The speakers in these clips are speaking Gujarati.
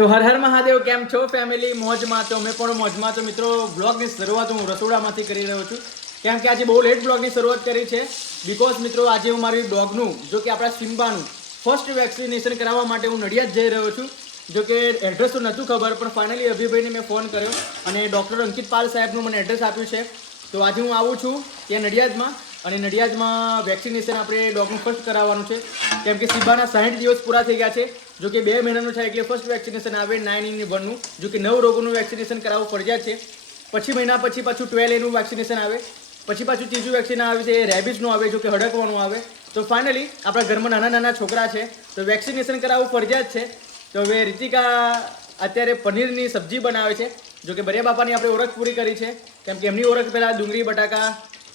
તો હર હર મહાદેવ, કેમ છો ફેમિલી મોજમાં તો અમે પણ મોજમાં તો મિત્રો બ્લોગની શરૂઆત હું રસોડામાંથી કરી રહ્યો છું. કેમ કે આજે બહુ લેટ બ્લોગની શરૂઆત કરી છે. બિકોઝ મિત્રો, આજે હું મારી ડોગનું જો કે આપણા સિમ્બાનું ફર્સ્ટ વેક્સિનેશન કરાવવા માટે હું નડિયાદ જઈ રહ્યો છું. જો કે એડ્રેસ તો નહોતું ખબર, પણ ફાઇનલી અભિભાઈને મેં ફોન કર્યો અને ડૉક્ટર અંકિત પાલ સાહેબનું મને એડ્રેસ આપ્યું છે. તો આજે હું આવું છું ત્યાં નડિયાદમાં. અને નડિયાદમાં વેક્સિનેશન આપણે ડોગનું ફર્સ્ટ કરાવવાનું છે. કેમ કે સિમ્બાના સાઠ દિવસ પૂરા થઈ ગયા છે. જો કે બે મહિનાનું થાય એટલે ફર્સ્ટ વેક્સિનેશન આવે નાઇન ઇન વનનું જો કે નવ રોગોનું વેક્સિનેશન કરાવવું ફરજિયાત છે. પછી મહિના પછી પાછું ટ્વેલ્વ એનું વેક્સિનેશન આવે. પછી પાછું ત્રીજું વેક્સિન આવે છે એ રેબિઝનું આવે, જો કે હડકવાનું આવે. તો ફાઇનલી આપણા ઘરમાં નાના નાના છોકરા છે. તો વેક્સિનેશન કરાવવું ફરજિયાત છે. તો હવે રીતિકા અત્યારે પનીરની સબ્જી બનાવે છે. જો કે બરિયા બાપાની આપણે ઓળખ પૂરી કરી છે. કેમ કે એમની ઓળખ પહેલાં ડુંગળી, બટાકા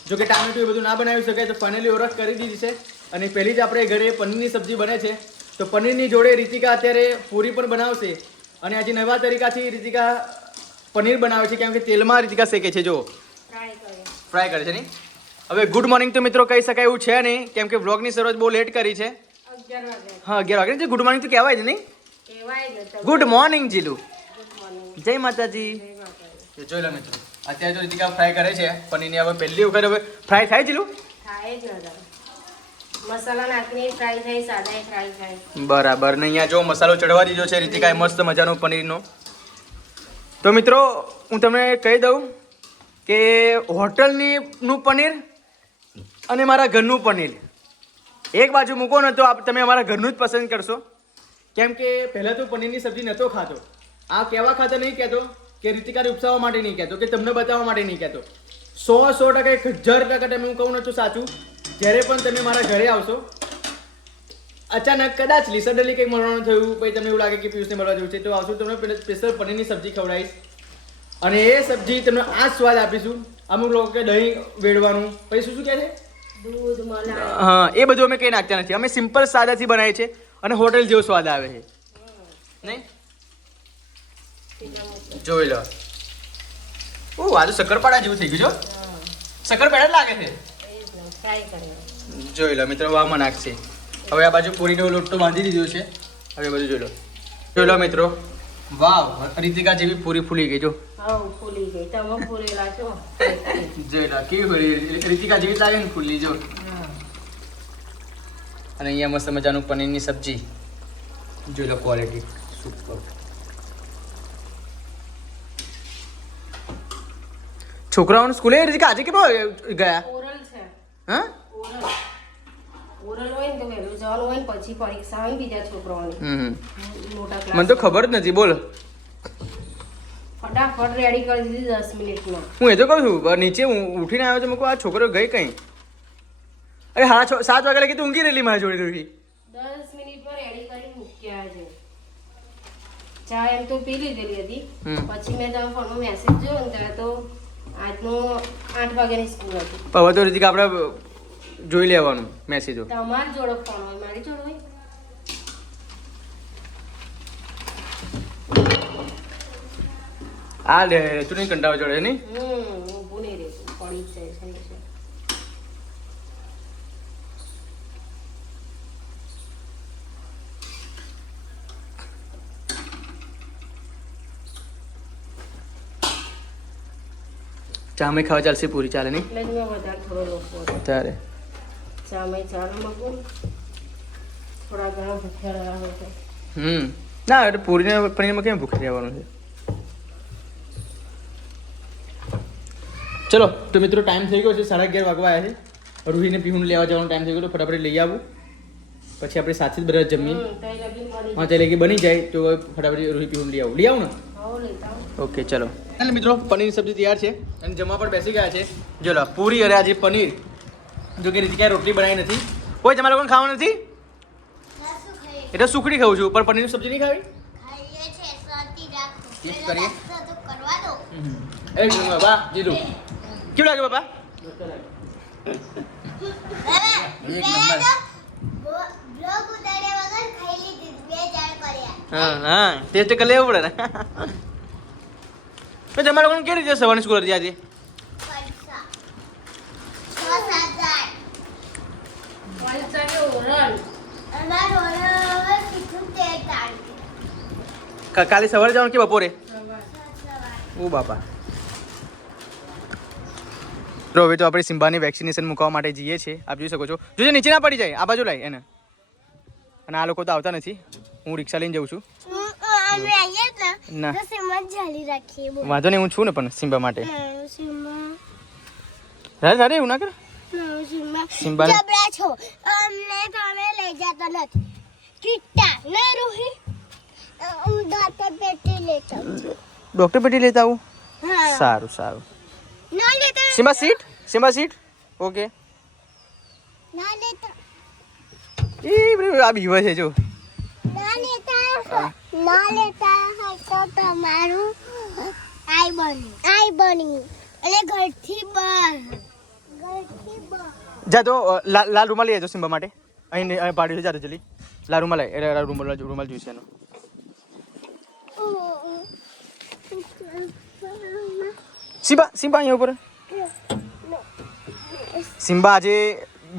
જો કે ટામેટું એ બધું ના બનાવી શકાય તો પનીરની ઓળખ કરી દીધી છે. અને પહેલી જ આપણે ઘરે પનીરની સબ્જી બને છે. તો પનીરની જોડે રીતિકા અત્યારે પૂરી પણ બનાવશે. અને આજે નવા તરીકાથી રીતિકા પનીર બનાવે છે કેમ કે તેલમાં રીતિકા શેકે છે જો ફ્રાય કરે છે નહીં? હવે ગુડ મોર્નિંગ તો મિત્રો કહી શકાય એવું છે નહીં કેમ કે વ્લોગની શરૂઆત બહુ લેટ કરી છે. હા અગિયાર વાગે. ગુડ મોર્નિંગ તો કહેવાય જ નહીં. કહેવાય ગુડ મોર્નિંગ જીલુ. જય માતાજી. જય માતાજી. જોઈ લો મિત્રો. અત્યારે તો રીતિકા ફ્રાય કરે છે પનીરની હવે પહેલી વખત હવે ફ્રાય થાય જીલું થાય જ મસાલા નાખીને ફ્રાય થાય સાદા ફ્રાય થાય. બરાબર. ને અહીંયા જો મસાલો ચડવા દીધો છે રીતિકાએ મસ્ત મજાનો પનીરનો. તો મિત્રો હું તમને કહી દઉં કે હોટલની નું પનીર અને મારા ઘરનું પનીર. એક બાજુ મૂકો ને તો આપ તમે અમારા ઘરનું જ પસંદ કરશો. કેમ કે પહેલાં તો પનીરની સબ્જી નહોતો ખાતો. આ કહેવા ખાતે નહીં કહેતો? કે રીતિકાને ઉપસાવવા માટે નહીં કહેતો કે તમને બતાવવા માટે નહીં કહેતો. સો સો ટકા એક હજાર ટકા તમે હું કહું ને તો સાચું. જ્યારે પણ તમે મારા ઘરે આવશો અચાનક કદાચ સડનલી કંઈક મળવાનું થયું પછી તમને એવું લાગે કે પિયુષને મળવા જવું છે તો આવશું તમને સ્પેશિયલ પનીરની સબ્જી ખવડાવીશ. અને એ સબ્જી તમને આ સ્વાદ આપીશું. અમુક લોકો કે દહીં વેડવાનું. પછી શું શું કહે છે? હા એ બધું અમે કંઈ નાખતા નથી. અમે સિમ્પલ સાદાથી બનાવીએ છીએ અને હોટેલ જેવો સ્વાદ આવે છે. નહીં. જોઈ લો. ઓ આ તો શક્કરપાડા જેવું થઈ ગયું જો શક્કરપાડા લાગે છે. જોઈ લો મિત્રો વામાં નાખશે. હવે આ બાજુ પૂરીનો લોટો બાંધી દીધો છે. હવે બધું જોઈ લો. જોઈ લો મિત્રો. વાવ રીતિકા જેવી પૂરી ફૂલી ગઈ જો. ફૂલી ગઈ. તમે ફૂલેલા છો. જોઈ લો કેવી ફૂલી રીતિકા જેવી લાગે ને ફૂલી જો. અને અહીંયા મસ્ત મજાનું પનીરની સબ્જી. જોઈ લો ક્વોલિટી સુપર છોકરાઓને સ્કૂલે રીતિકા આજે કેટલો ગયા? ઓરલ છે. હા? ઓરલ. ઓરલ હોય ને તો વહેલું જવાનું હોય ને પછી પરીક્ષા હોય બીજા છોકરાઓની. મને તો ખબર જ નથી બોલ. ફટાફટ રેડી કરી દીધી દસ મિનિટમાં. હું એ તો કહું છું નીચે હું ઉઠીને આવ્યો તો મેં આ છોકરો ગઈ કઈ? અરે હા સાત વાગે લાગી તો ઊંઘી રહેલી મારી જોડે જોડી દસ મિનિટમાં રેડી કરી મૂક્યા છે. ચા એમ તો પી લીધેલી હતી. પછી મેં તમે ફોનમાં મેસેજ જોયો ને ત્યારે તો આઠ વાગ્યાની સ્કૂલ હતી. હવે તો રીતિક આપણે જોઈ લેવાનું મેસેજો તમારી જોડે ફોન હોય મારી જોડે હોય. આ લે તું નહીં કંટાળો જોડે નહીં? હમ ઊભું નહીં રહેતું પડી જ જાય છે નીચે. ચામે ખાવા ચાલશે પૂરી ચાલે નહીં એટલે જ મેં વધારે થોડો લોકો હતો ત્યારે ચામે ચાલો મગું થોડા ઘણા ભૂખ્યા રહ્યા હોય તો હમ ના એટલે પૂરીને પનીરમાં કેમ ભૂખી રહેવાનું છે ચલો તો મિત્રો ટાઈમ થઈ ગયો છે સાડા અગિયાર વાગવા આવ્યા છે. રૂહીને પીહું લેવા જવાનો ટાઈમ થઈ ગયો તો ફટાફટ લઈ આવું. પછી આપણે સાથે જ બધા જમીએ. હમ, તઈ લગી મળી હા એટલે કે બની જાય તો ફટાફટ રૂહી પીહું લઈ આવું. લઈ આવું ને? આવો લેતા આવો. ઓકે ચલો. અને મિત્રો પનીરની સબ્જી તૈયાર છે. અને જમવા પણ બેસી ગયા છે. જો પૂરી અને આજે પનીર. જો કે રીતિકાએ રોટલી બનાવી નથી. કોઈ તમારે લોકોને ખાવાનું નથી? એટલે સુખડી ખાઉં છું પણ પનીરની સબ્જી નહીં ખાવી? ટેસ્ટ કરીએ. બાબા જીલું કેવું લાગે બાબા નંબર. હા હા. ટેસ્ટ કરી લેવું પડે ને. તો તમારે લોકોને કેવી રીતે સવારની સ્કૂલ હતી? આજે કાલે સવારે જવાનું કે બપોરે? ઓ બાપા. તો હવે તો આપણે સિમ્બાની વેક્સિનેશન મૂકવા માટે જઈએ છીએ. આપ જોઈ શકો છો. જોજે નીચે ના પડી જાય. આ બાજુ લાય એને. અને આ લોકો તો આવતા નથી. હું રિક્ષા લઈને જઉં છું. ને. ના વાંધો નહીં હું છું ને પણ સિમ્બા માટે. ના, રાધે રાધે એવું ના કરે. ના, જબરા છો. અમને તમે લઈ જતા નથી. કિટ્ટા નહીં રૂહી. હું દાંતે પેટી લેતા. ડોક્ટર પેટી લેતા આવું? હા. સારું સારું. ના લેતા. Simba sit? Simba sit? Okay. ના લેતા. એ આ બીવા છે જો. ના લેતા. ના લેતા હોય તો તમારું આઈ બની આઈ બની એટલે ઘરથી બહાર. ઘરથી બહાર. જા તો લાલ રૂમાલ લઈ આવજો સિમ્બા માટે. અહીં પાડ્યું છે પાડી જાતો જલ્દી. લાલ રૂમાલ લાય એટલે લાલ રૂમાલ રૂમાલ જોઈશે એનો. સિમ્બા સિમ્બા અહીંયા ઉપર. સિમ્બા આજે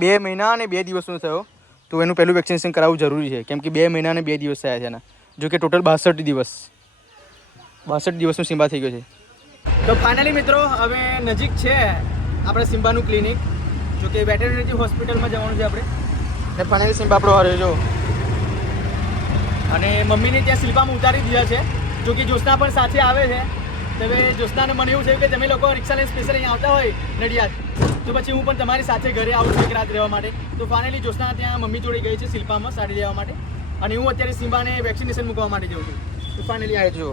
બે મહિના અને બે દિવસનો થયો. તો એનું પહેલું વેક્સિનેશન કરાવવું જરૂરી છે. કેમ કે બે મહિના અને બે દિવસ થયા છે એના. જો કે ટોટલ બાસઠ દિવસ. બાસઠ દિવસનું સિમ્બા થઈ ગયો છે. તો ફાઇનલી મિત્રો હવે નજીક છે આપણે સિમ્બાનું ક્લિનિક જો કે વેટરનરી હોસ્પિટલમાં જવાનું છે આપણે. ને ફાઇનલી સિમ્બા આપણો હારે જો. અને મમ્મીને ત્યાં શિલ્પામાં ઉતારી દીધા છે. જો કે જ્યોત્સના પણ સાથે આવે છે. તો હવે જ્યોત્સનાને મને એવું થયું કે તમે લોકો રિક્ષા લઈને સ્પેશિયલ અહીંયા આવતા હોય નડિયાદ તો પછી હું પણ તમારી સાથે ઘરે આવું છું એક રાત રહેવા માટે. તો ફાઇનલી જ્યોત્સના ત્યાં મમ્મી જોડે ગઈ છે શિલ્પામાં સાડી લેવા માટે. અને હું અત્યારે સિમ્બાને વેક્સિનેશન મૂકવા માટે જઉં છું. તો ફાઇનલી આવે જો.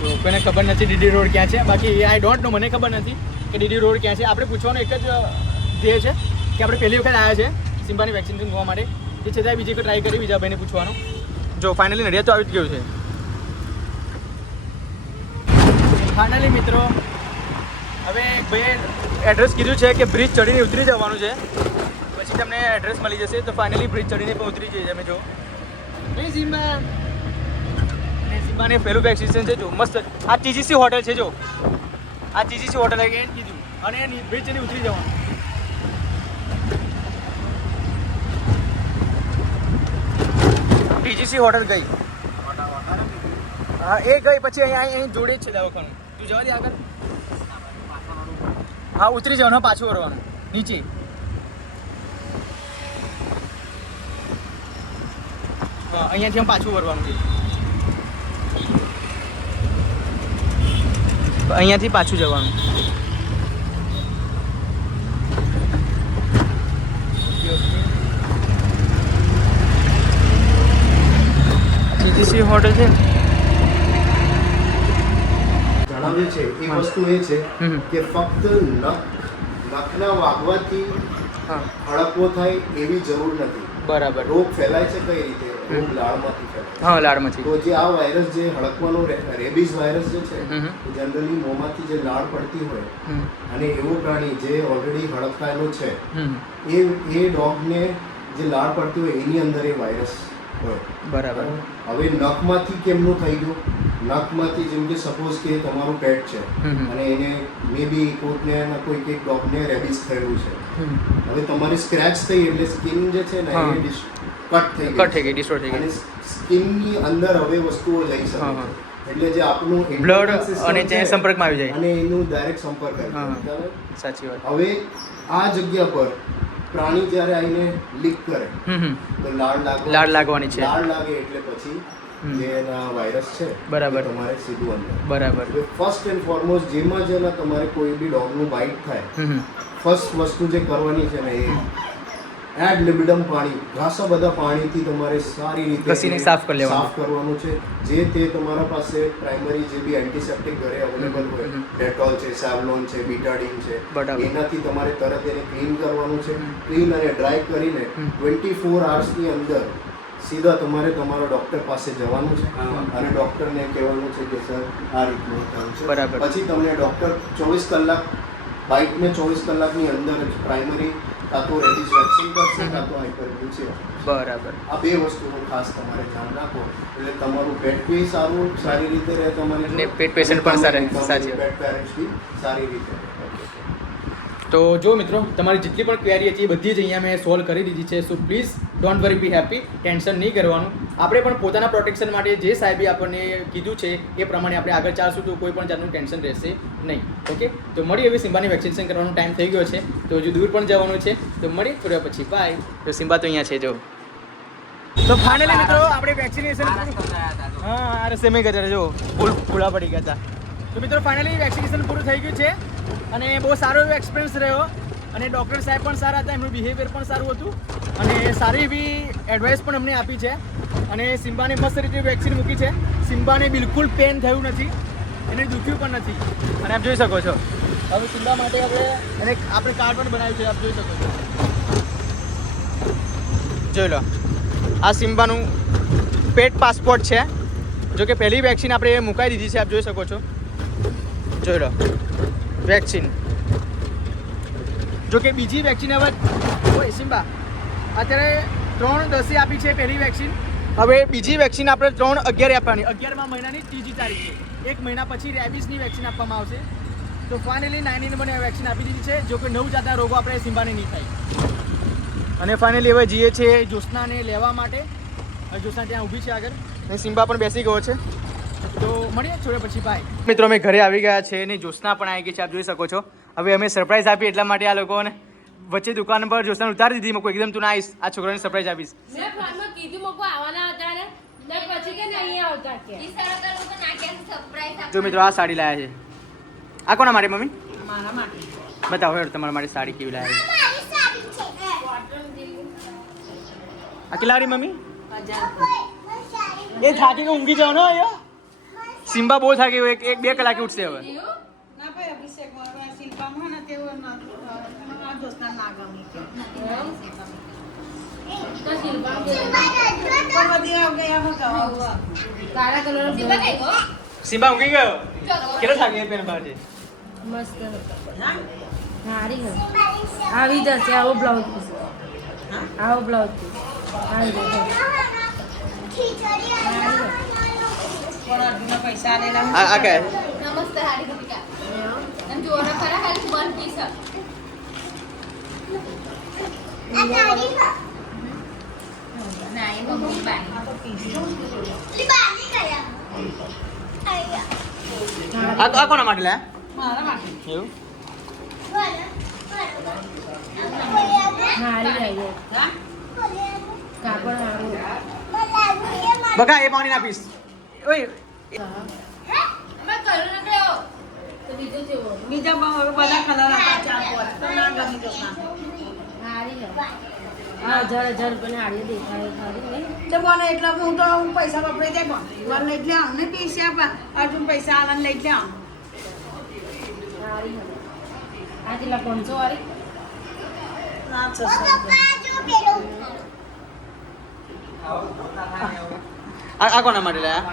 તો કોઈને ખબર નથી ડીડી રોડ ક્યાં છે. બાકી આઈ ડોન્ટ નો મને ખબર નથી કે ડીડી રોડ ક્યાં છે. આપણે પૂછવાનો એક જ ધ્યેય છે કે આપણે પહેલી વખત આવ્યા છે સિમ્બાની વેક્સિનેશન જોવા માટે. તે છતાંય બીજી વખત ટ્રાય કરી બીજા ભાઈને પૂછવાનો. જો ફાઇનલી નડિયાદ તો આવી જ ગયું છે. ફાઇનલી મિત્રો હવે ભાઈએ એડ્રેસ કીધું છે કે બ્રિજ ચડીને ઉતરી જવાનું છે. પછી તમને એડ્રેસ મળી જશે તો ફાઇનલી બ્રિજ ચડીને પણ ઉતરી જઈએ તમે જો સિમ્બાને પહેલું વેક્સિનેશન છે જો મસ્ત. આ ટીજીસી હોટલ છે જો આ ટીજીસી હોટલ ગઈ કીધું. અને એની બ્રિજ ચડીને ઉતરી જવાનું. ટીજીસી હોટલ ગઈ. હા એ ગઈ પછી અહીંયા અહીં જોડે જ છે દવાખાનું. તું જવા દે આગળ. હા ઉતરી જવાનું હા, પાછું વળવાનું નીચે હા અહીંયાથી આમ પાછું વળવાનું છે અહીંયાથી પાછું જવાનું ટીજીસી હોટલ છે ને જણાવ્યું છે એ વસ્તુ એ છે. કે ફક્ત નખ નખના વાગવાથી હડકવો થાય એવી જરૂર નથી. બરાબર. રોગ ફેલાય છે કઈ રીતે? રોગ લાળમાંથી ફેલાય હા લાડમાંથી તો જે આ વાયરસ જે હડકવાનો રેબીઝ વાયરસ જે છે જનરલી મોંમાંથી જે લાળ પડતી હોય અને એવો પ્રાણી જે ઓલરેડી હડકાયેલો છે એ એ ડોગને જે લાળ પડતી હોય એની અંદર એ વાયરસ હોય. બરાબર. હવે નખમાંથી કેમનું થઈ ગયું? નખમાંથી જેમ કે સપોઝ કે તમારું પેટ છે અને એને મે બી કોટને એના કોઈક એક ડોગને રેબિસ થયેલું છે હવે તમારી સ્ક્રેચ થઈ એટલે સ્કિન જે છે ને. એ કટ થઈ કટ થઈ ગઈ ડિસ્ટોર થઈ અને ગઈ સ્કિનની અંદર હવે વસ્તુઓ જઈ શકે. એટલે જે આપણું બ્લડ અને જે સંપર્કમાં આવી જાય. અને એનું ડાયરેક્ટ સંપર્ક આવી? સાચી વાત હવે આ જગ્યા પર પ્રાણી જ્યારે આવીને લીક કરે તો લાળ લાગવા લાળ લાગવાની છે. લાળ લાગે એટલે પછી. જે એના વાયરસ છે બરાબર. તમારે સીધું અંદર. બરાબર. ફર્સ્ટ એન્ડ ફોરમોસ્ટ જેમાં જેના તમારે કોઈ બી ડોગનું બાઇટ થાય ફર્સ્ટ વસ્તુ જે કરવાની છે ને એ એડ લિબિડમ પાણી ઘાસા બધા પાણીથી તમારે સારી રીતે ઘસીને સાફ કરી લેવાનું. સાફ કરવાનું છે. જે તે તમારા પાસે પ્રાઇમરી જે બી એન્ટિસેપ્ટિક ઘરે અવેલેબલ હોય ડેટોલ છે સેવલોન છે બીટાડીન છે. એનાથી તમારે તરત એને ક્લીન કરવાનું છે. ક્લીન અને ડ્રાય કરીને ટ્વેન્ટી ફોર આવર્સની અંદર સીધા તમારે તમારા ડોક્ટર પાસે જવાનું છે અને ડોક્ટરને કહેવાનું છે કે સર આ રીતનું થયું છે. બરાબર. પછી તમને ડોક્ટર ચોવીસ કલાક બાઇકને ચોવીસ કલાકની અંદર જ પ્રાઇમરી કાં તો રેબિસ વેક્સિન કરશે કાં તો છે. બરાબર. આ બે વસ્તુનું ખાસ તમારે ધ્યાન રાખો. એટલે તમારું પેટ બી સારું સારી રીતે રહે તમારી પેટ પેશન્ટ પણ સારા- પેટ પેરેન્ટ્સ બી સારી રીતે રહે. તો જો મિત્રો તમારી જેટલી પણ ક્વેરી હતી એ બધી જ અહીંયા મેં સોલ્વ કરી દીધી છે. So please don't worry be happy tension નહીં કરવાનું. આપણે પણ પોતાના પ્રોટેક્શન માટે જે સાહેબે આપણને કીધું છે એ પ્રમાણે આપણે આગળ ચાલશું તો કોઈ પણ જાતનું ટેન્શન રહેશે નહીં. ઓકે તો મળી હવે સિમ્બાની વેક્સિનેશન કરવાનો ટાઈમ થઈ ગયો છે. તો હજુ દૂર પણ જવાનું છે. તો મળી થોડા પછી. બાય તો સિમ્બા તો અહીંયા છે જો. તો ફાઇનલી મિત્રો આપણે વેક્સિનેશન હા અરે રસ્તે મેં ગયા જો. ફૂલ ફૂલા પડી ગયા હતા. તો મિત્રો ફાઇનલી વેક્સિનેશન પૂરું થઈ ગયું છે અને બહુ સારો એવો એક્સપિરિયન્સ રહ્યો. અને ડૉક્ટર સાહેબ પણ સારા હતા, એમનું બિહેવિયર પણ સારું હતું. અને સારી એવી એડવાઇસ પણ અમને આપી છે. અને સિમ્બાને મસ્ત રીતે વેક્સિન મૂકી છે. સિમ્બાને બિલકુલ પેન થયું નથી, એને દુખ્યું પણ નથી. અને આપ જોઈ શકો છો. હવે સિમ્બા માટે આપણે એને આપણે કાર્ડ પણ બનાવ્યું છે, આપ જોઈ શકો છો. જોઈ લો. આ સિમ્બાનું પેટ પાસપોર્ટ છે. જો કે પહેલી વેક્સિન આપણે મુકાઈ દીધી છે, આપ જોઈ શકો છો. જોઈ લો. વેક્સિન જોકે બીજી વેક્સિન હવે ઓય સિમ્બા અત્યારે ત્રણ દસે આપી છે પહેલી વેક્સિન હવે બીજી વેક્સિન આપણે ત્રણ અગિયારે આપવાની. અગિયારમાં મહિનાની ત્રીજી તારીખે. એક મહિના પછી રેબિસની વેક્સિન આપવામાં આવશે. તો ફાઇનલી નાઇન મને વેક્સિન આપી દીધી છે જો કે નવ જાતના રોગો આપણે સિમ્બાને નહીં થાય. અને ફાઇનલી હવે જઈએ છીએ જ્યોત્સનાને લેવા માટે. જ્યોત્સના ત્યાં ઊભી છે આગળ. અને સિમ્બા પણ બેસી ગયો છે. તો મળીએ થોડે પછી બાય મિત્રો અમે ઘરે આવી ગયા છે અને જ્યોત્સના પણ આવી ગઈ છે આપ જોઈ શકો છો. હવે અમે સરપ્રાઈઝ આપી એટલા માટે આ લોકોને. વચ્ચે દુકાન પર જ્યોત્સના ઉતારી દીધી મૂકો એકદમ તું ના આવીશ. આ છોકરાને સરપ્રાઈઝ આપીશ. મેં ફોનમાં કીધું મોકો આવવાના હતા ને. ને પછી કે નહીં આવતા કે. જો મિત્રો આ સાડી લાયા છે. આ કોના માટે મમ્મી? મારા માટે. બતાવો હેડ તમારા માટે સાડી કેવી લાયા છે. મારી સાડી છે કોટન જેવી. આ કેટલા મમ્મી? હજાર મારી સાડી એ થાકીને ઊંઘી જાવ ને અહીંયા. સિમ્બા બહુ થાકી ગયો એક બે કલાકે ઉઠશે હવે. સિમ્બા ઊંઘી ગયો? કેટલો થાકી ગયો પેન બહાર મસ્ત સારી આવી જશે આવો બ્લાઉઝ પીસ આવો બ્લાઉઝ પીસ આવી જશે. આ આ કયા નમસ્તે હારી કૃતિકા એમ જોવાના ખરા ખાલી વન પીસ ના એ મમ્મી બાની લી બાની ગયા આ આ કોના માટે લાયા મારા માટે. એવું? બકા એ પાણી ના પીસ. ઓય. અમે કરું નકળ્યો તો બીજું જેવો બીજા બહુ હવે બધા કલર હતા ચાર પાંચ તો ના ગમી હા હજાર હજાર રૂપિયાની આડી દેખાય સારી તો બોને એટલા હું તો હું પૈસા વપરાઈ જાય પણ લઈ જ લે ને પૈસા અર્જુન પૈસા આલન લઈ જ લે આવ સારી હતી આ કેટલા પાંચસો વાળી? ના છસો પપ્પા જો પેલો. આ આ કોના માટે લાયા?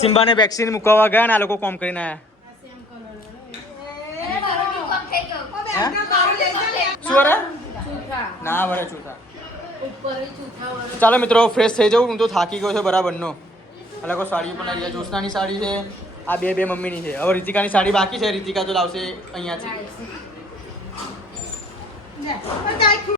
સિમ્બાને વેક્સિન મુકાવવા ગયા ને આ લોકો કોમ કરીને લે વરે? ના વરે ચૂઠા ચાલો મિત્રો ફ્રેશ થઈ જાઉં. હું તો થાકી ગયો છે બરાબરનો. આ લોકો સાડી પણ આવી ગયા. જ્યોત્સનાની સાડી છે. આ બે બે મમ્મીની છે. હવે રીતિકાની સાડી બાકી છે. રીતિકા તો લાવશે અહીંયાથી.